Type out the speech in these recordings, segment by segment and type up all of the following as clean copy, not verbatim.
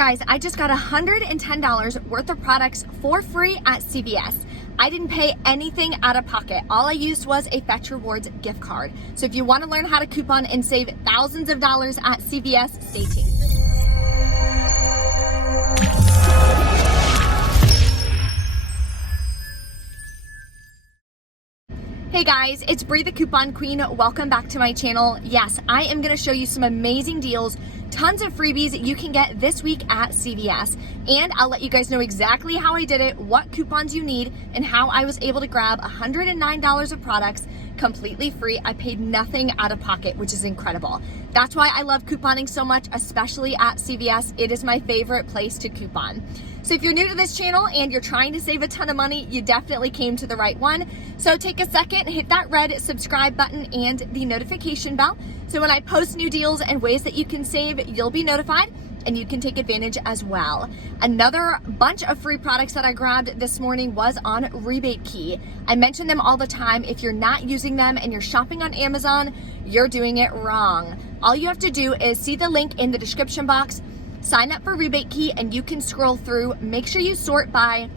Guys, I just got $110 worth of products for free at CVS. I didn't pay anything out of pocket. All I used was a Fetch Rewards gift card. So if you want to learn how to coupon and save thousands of dollars at CVS, stay tuned. Hey guys, it's Bree the Coupon Queen. Welcome back to my channel. Yes, I am going to show you some amazing deals, tons of freebies you can get this week at CVS. And I'll let you guys know exactly how I did it, what coupons you need, and how I was able to grab $109 of products completely free. I paid nothing out of pocket, which is incredible. That's why I love couponing so much, especially at CVS. It is my favorite place to coupon. So if you're new to this channel and you're trying to save a ton of money, you definitely came to the right one. So take a second, hit that red subscribe button and the notification bell. So when I post new deals and ways that you can save, you'll be notified and you can take advantage as well. Another bunch of free products that I grabbed this morning was on Rebate Key. I mention them all the time. If you're not using them and you're shopping on Amazon, you're doing it wrong. All you have to do is see the link in the description box, sign up for Rebate Key, and you can scroll through. Make sure you sort by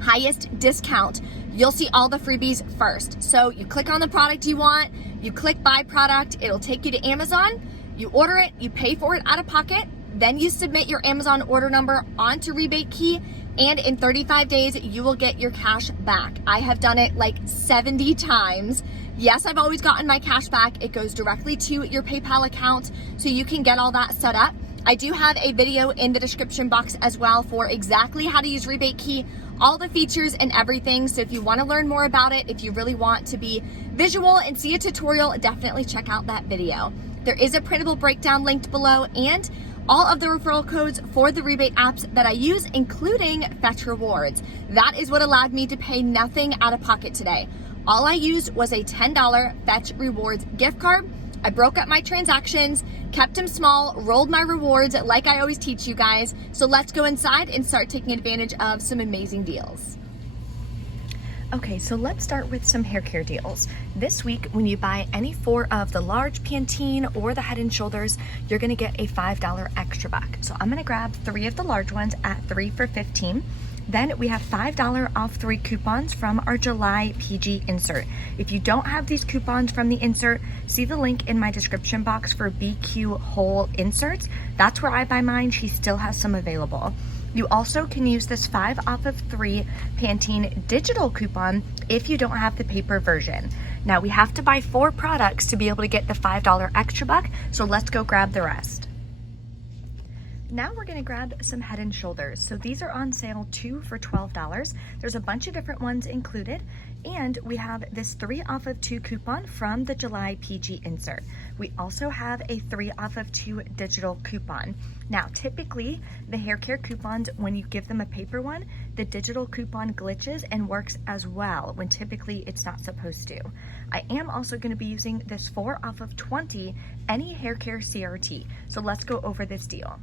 highest discount. You'll see all the freebies first. So you click on the product you want, you click buy product, it'll take you to Amazon, you order it, you pay for it out of pocket, then you submit your Amazon order number onto Rebate Key, and in 35 days, you will get your cash back. I have done it like 70 times. Yes, I've always gotten my cash back. It goes directly to your PayPal account, so you can get all that set up. I do have a video in the description box as well for exactly how to use Rebate Key, all the features and everything. So if you want to learn more about it, if you really want to be visual and see a tutorial, definitely check out that video. There is a printable breakdown linked below and all of the referral codes for the rebate apps that I use, including Fetch Rewards. That is what allowed me to pay nothing out of pocket today. All I used was a $10 Fetch Rewards gift card. I broke up my transactions, kept them small, rolled my rewards like I always teach you guys. So let's go inside and start taking advantage of some amazing deals. Okay, so let's start with some hair care deals. This week, when you buy any 4 of the large Pantene or the Head & Shoulders, you're gonna get a $5 extra buck. So I'm gonna grab 3 of the large ones at 3 for $15. Then we have $5 off 3 coupons from our July PG insert. If you don't have these coupons from the insert, see the link in my description box for BQ whole inserts. That's where I buy mine. She still has some available. You also can use this 5 off of 3 Pantene digital coupon if you don't have the paper version. Now we have to buy 4 products to be able to get the $5 extra buck, so let's go grab the rest. Now we're gonna grab some Head & Shoulders. So these are on sale 2 for $12. There's a bunch of different ones included. And we have this 3 off of 2 coupon from the July PG insert. We also have a 3 off of 2 digital coupon. Now, typically the hair care coupons, when you give them a paper one, the digital coupon glitches and works as well, when typically it's not supposed to. I am also gonna be using this 4 off of 20 any hair care CRT. So let's go over this deal.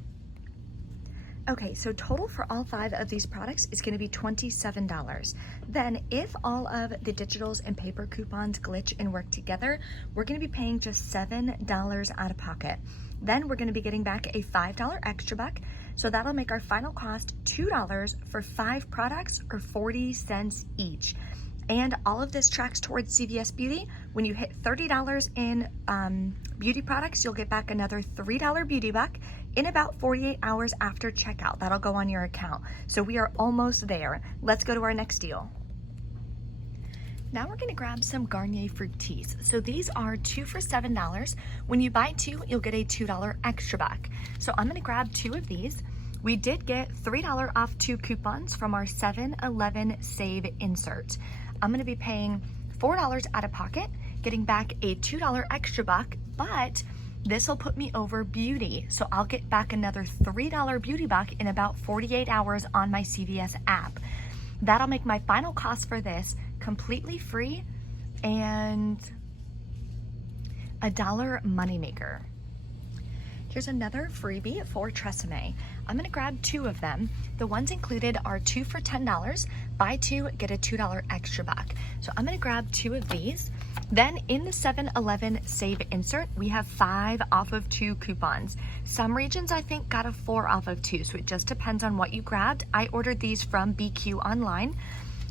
Okay, so total for all 5 of these products is gonna be $27. Then if all of the digitals and paper coupons glitch and work together, we're gonna be paying just $7 out of pocket. Then we're gonna be getting back a $5 extra buck, so that'll make our final cost $2 for 5 products or 40 cents each. And all of this tracks towards CVS Beauty. When you hit $30 in beauty products, you'll get back another $3 beauty buck in about 48 hours after checkout. That'll go on your account. So we are almost there. Let's go to our next deal. Now we're gonna grab some Garnier Fructis. So these are 2 for $7. When you buy 2, you'll get a $2 extra buck. So I'm gonna grab 2 of these. We did get $3 off 2 coupons from our 7-Eleven Save insert. I'm gonna be paying $4 out of pocket, getting back a $2 extra buck, but this will put me over beauty. So I'll get back another $3 beauty buck in about 48 hours on my CVS app. That'll make my final cost for this completely free and $1 moneymaker. Here's another freebie for Tresemme. I'm gonna grab 2 of them. The ones included are 2 for $10, buy 2, get a $2 extra back. So I'm gonna grab 2 of these. Then in the 7-Eleven Save insert, we have 5 off of 2 coupons. Some regions I think got a 4 off of 2, so it just depends on what you grabbed. I ordered these from BQ online.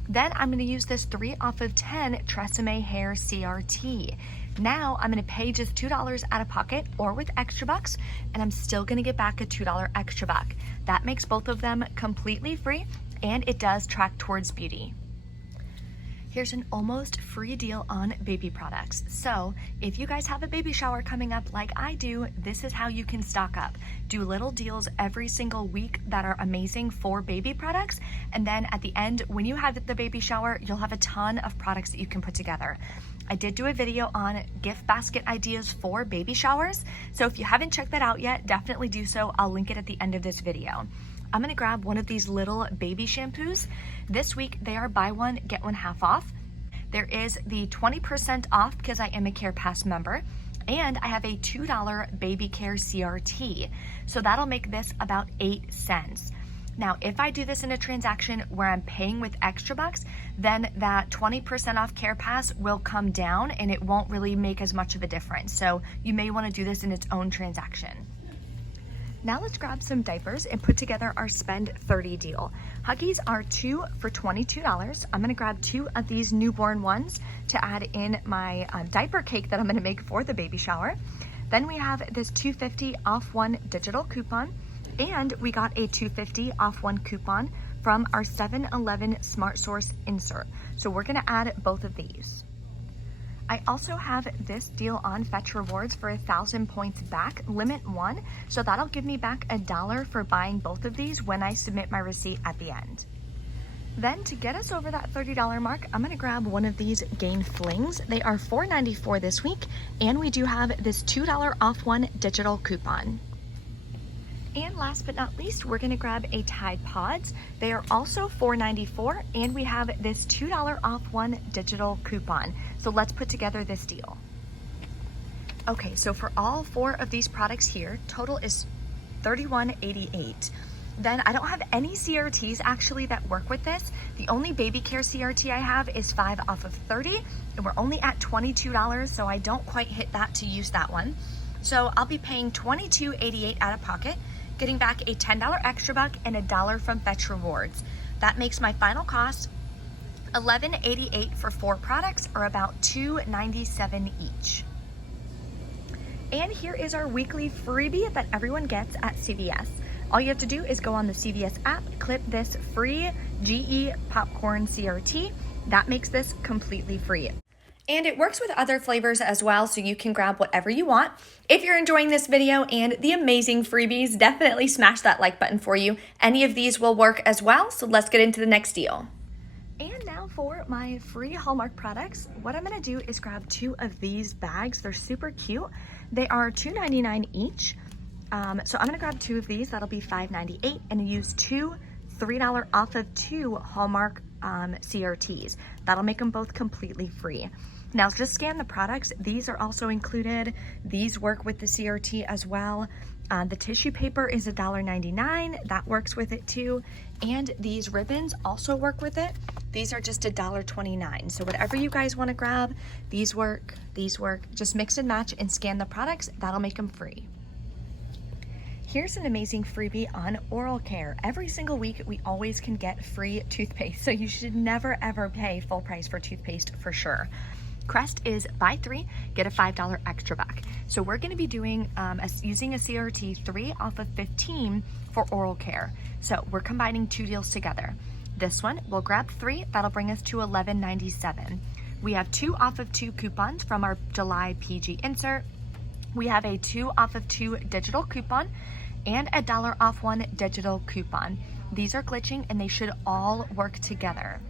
Then I'm gonna use this 3 off of 10 Tresemme Hair CRT. Now I'm gonna pay just $2 out of pocket or with extra bucks, and I'm still gonna get back a $2 extra buck. That makes both of them completely free, and it does track towards beauty. Here's an almost free deal on baby products. So if you guys have a baby shower coming up like I do, this is how you can stock up. Do little deals every single week that are amazing for baby products. And then at the end, when you have the baby shower, you'll have a ton of products that you can put together. I did do a video on gift basket ideas for baby showers. So if you haven't checked that out yet, definitely do so. I'll link it at the end of this video. I'm gonna grab one of these little baby shampoos. This week, they are buy one, get one half off. There is the 20% off because I am a CarePass member, and I have a $2 baby care CRT. So that'll make this about 8 cents. Now, if I do this in a transaction where I'm paying with extra bucks, then that 20% off CarePass will come down and it won't really make as much of a difference. So you may wanna do this in its own transaction. Now let's grab some diapers and put together our spend 30 deal. Huggies are 2 for $22. I'm gonna grab 2 of these newborn ones to add in my diaper cake that I'm gonna make for the baby shower. Then we have this $2.50 off 1 digital coupon, and we got a $2.50 off 1 coupon from our 7-Eleven Smart Source insert. So we're gonna add both of these. I also have this deal on Fetch Rewards for 1,000 points back, limit 1. So that'll give me back $1 for buying both of these when I submit my receipt at the end. Then to get us over that $30 mark, I'm gonna grab one of these Gain Flings. They are $4.94 this week, and we do have this $2 off 1 digital coupon. And last but not least, we're gonna grab a Tide Pods. They are also $4.94, and we have this $2 off 1 digital coupon. So let's put together this deal. Okay, so for all 4 of these products here, total is $31.88. Then I don't have any CRTs actually that work with this. The only baby care CRT I have is 5 off of 30, and we're only at $22, so I don't quite hit that to use that one. So I'll be paying $22.88 out of pocket, getting back a $10 extra buck and $1 from Fetch Rewards. That makes my final cost $11.88 for 4 products, or about $2.97 each. And here is our weekly freebie that everyone gets at CVS. All you have to do is go on the CVS app, clip this free GE popcorn CRT. That makes this completely free. And it works with other flavors as well, so you can grab whatever you want. If you're enjoying this video and the amazing freebies, definitely smash that like button for you. Any of these will work as well, so let's get into the next deal. And now for my free Hallmark products, what I'm gonna do is grab 2 of these bags. They're super cute. They are $2.99 each. So I'm gonna grab 2 of these, that'll be $5.98, and use 2 $3 off of 2 Hallmark CRTs. That'll make them both completely free. Now just scan the products. These are also included. These work with the CRT as well. The tissue paper is $1.99. That works with it too. And these ribbons also work with it. These are just $1.29. So whatever you guys want to grab, these work. Just mix and match and scan the products. That'll make them free. Here's an amazing freebie on oral care. Every single week, we always can get free toothpaste, so you should never ever pay full price for toothpaste for sure. Crest is buy 3, get a $5 extra back. So we're gonna be doing using a CRT 3 off of 15 for oral care. So we're combining 2 deals together. This one, we'll grab 3, that'll bring us to $11.97. We have 2 off of 2 coupons from our July PG insert. We have a 2 off of 2 digital coupon and a $1 off 1 digital coupon. These are glitching and they should all work together.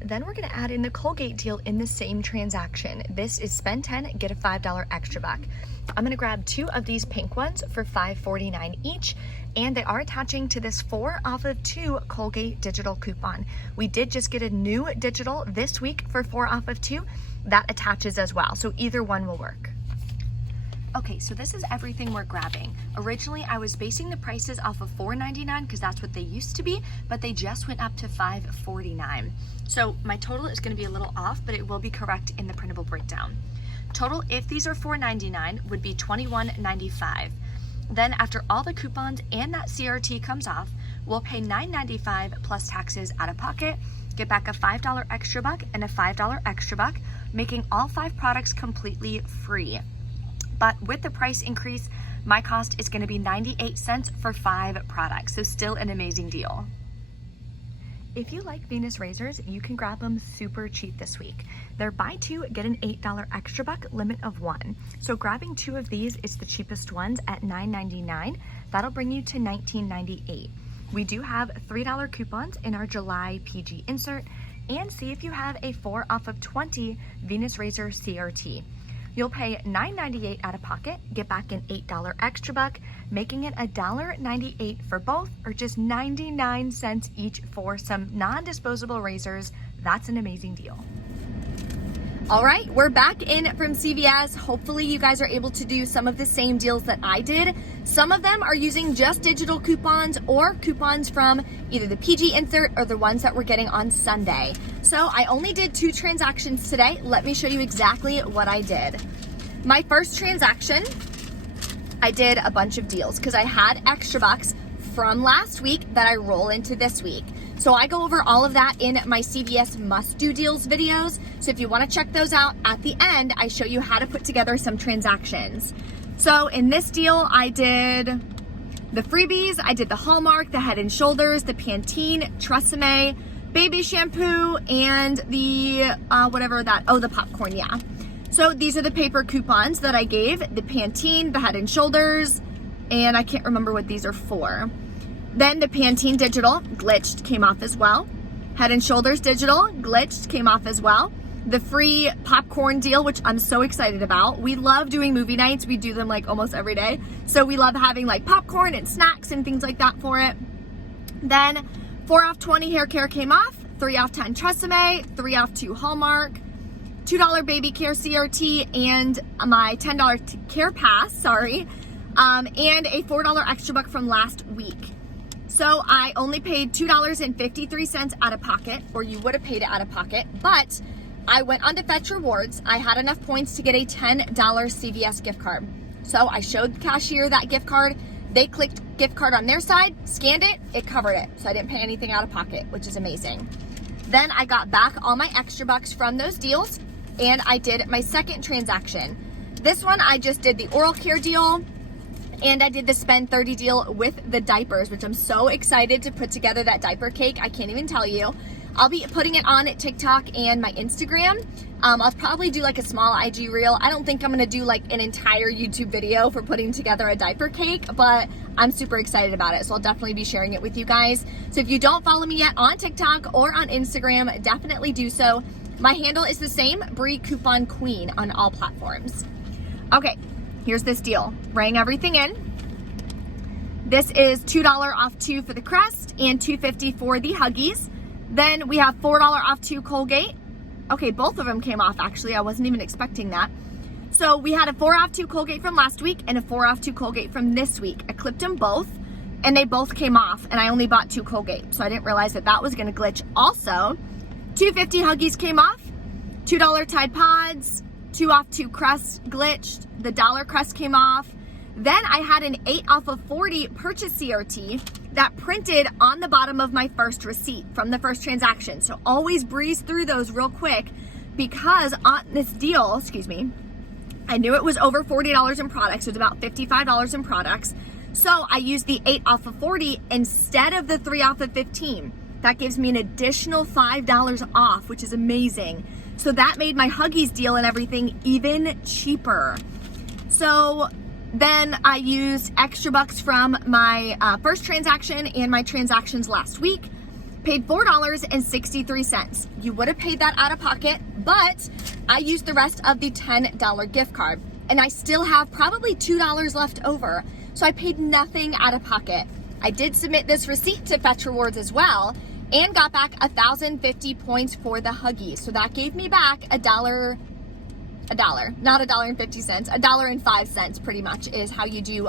Then we're gonna add in the Colgate deal in the same transaction. This is spend 10, get a $5 extra back. I'm gonna grab 2 of these pink ones for $5.49 each, and they are attaching to this 4 off of 2 Colgate digital coupon. We did just get a new digital this week for 4 off of 2. That attaches as well, so either one will work. Okay, so this is everything we're grabbing. Originally, I was basing the prices off of $4.99 because that's what they used to be, but they just went up to $5.49. So my total is gonna be a little off, but it will be correct in the printable breakdown. Total, if these are $4.99, would be $21.95. Then after all the coupons and that CRT comes off, we'll pay $9.95 plus taxes out of pocket, get back a $5 extra buck and a $5 extra buck, making all 5 products completely free. But with the price increase, my cost is gonna be 98 cents for 5 products, so still an amazing deal. If you like Venus razors, you can grab them super cheap this week. They're buy 2, get an $8 extra buck, limit of 1. So grabbing 2 of these is the cheapest ones at $9.99. That'll bring you to $19.98. We do have $3 coupons in our July PG insert, and see if you have a 4 off of 20 Venus razor CRT. You'll pay $9.98 out of pocket, get back an $8 extra buck, making it $1.98 for both, or just 99 cents each for some non-disposable razors. That's an amazing deal. All right, we're back in from CVS. Hopefully you guys are able to do some of the same deals that I did. Some of them are using just digital coupons or coupons from either the PG insert or the ones that we're getting on Sunday. So I only did 2 transactions today. Let me show you exactly what I did. My first transaction, I did a bunch of deals because I had extra bucks from last week that I roll into this week. So I go over all of that in my CVS must do deals videos. So if you want to check those out, at the end, I show you how to put together some transactions. So in this deal, I did the Freebies, I did the Hallmark, the Head & Shoulders, the Pantene, Tresemme, baby shampoo, and the, the popcorn, yeah. So these are the paper coupons that I gave, the Pantene, the Head & Shoulders, and I can't remember what these are for. Then the Pantene Digital, glitched, came off as well. Head & Shoulders Digital, glitched, came off as well. The free popcorn deal, which I'm so excited about. We love doing movie nights. We do them like almost every day. So we love having like popcorn and snacks and things like that for it. Then 4 off 20 hair care came off, 3 off 10 Tresemme, 3 off 2 Hallmark, $2 baby care CRT, and my $10 care pass, and a $4 extra buck from last week. So I only paid $2.53 out of pocket, or you would have paid it out of pocket, but I went on to Fetch Rewards. I had enough points to get a $10 CVS gift card. So I showed the cashier that gift card. They clicked gift card on their side, scanned it, it covered it. So I didn't pay anything out of pocket, which is amazing. Then I got back all my extra bucks from those deals, and I did my second transaction. This one, I just did the oral care deal, and I did the spend 30 deal with the diapers, which I'm so excited to put together that diaper cake. I can't even tell you. I'll be putting it on TikTok and my Instagram. I'll probably do like a small IG reel. I don't think I'm gonna do like an entire YouTube video for putting together a diaper cake, but I'm super excited about it. So I'll definitely be sharing it with you guys. So if you don't follow me yet on TikTok or on Instagram, definitely do so. My handle is the same, Bree Coupon Queen on all platforms. Okay, here's this deal. Rang everything in. This is $2 off 2 for the Crest and $2.50 for the Huggies. Then we have $4 off 2 Colgate. Okay, both of them came off actually. I wasn't even expecting that. So we had a 4 off 2 Colgate from last week and a 4 off 2 Colgate from this week. I clipped them both and they both came off, and I only bought 2 Colgate. So I didn't realize that that was gonna glitch. Also, $2.50 Huggies came off, $2 Tide Pods, 2 off 2 Crest glitched, the $1 Crest came off. Then I had an 8 off of 40 purchase CRT that printed on the bottom of my first receipt from the first transaction. So always breeze through those real quick, because on this deal, I knew it was over $40 in products. It was about $55 in products. So I used the 8 off of 40 instead of the 3 off of 15. That gives me an additional $5 off, which is amazing. So that made my Huggies deal and everything even cheaper. So then I used extra bucks from my first transaction and my transactions last week. Paid $4.63. You would have paid that out of pocket, but I used the rest of the $10 gift card. And I still have probably $2 left over. So I paid nothing out of pocket. I did submit this receipt to Fetch Rewards as well, and got back 1,050 points for the Huggies. So that gave me back $1, not $1.50, $1.05 pretty much is how you do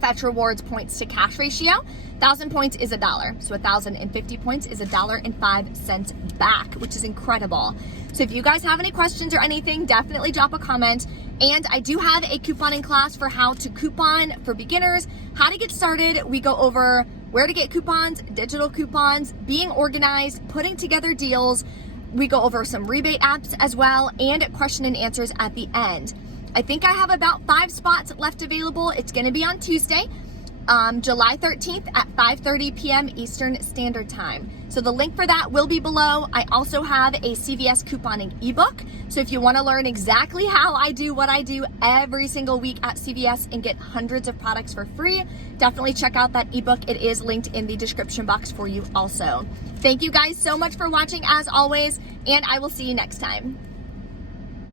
Fetch Rewards points to cash ratio. 1,000 points is $1. So 1,050 points is $1.05 back, which is incredible. So if you guys have any questions or anything, definitely drop a comment. And I do have a couponing class for how to coupon for beginners, how to get started. We go over where to get coupons, digital coupons, being organized, putting together deals. We go over some rebate apps as well, and question and answers at the end. I think I have about 5 spots left available. It's going to be on Tuesday, July 13th at 5:30 p.m. Eastern Standard Time. So the link for that will be below. I also have a CVS couponing ebook. So if you want to learn exactly how I do what I do every single week at CVS and get hundreds of products for free, definitely check out that ebook. It is linked in the description box for you also. Thank you guys so much for watching as always, and I will see you next time.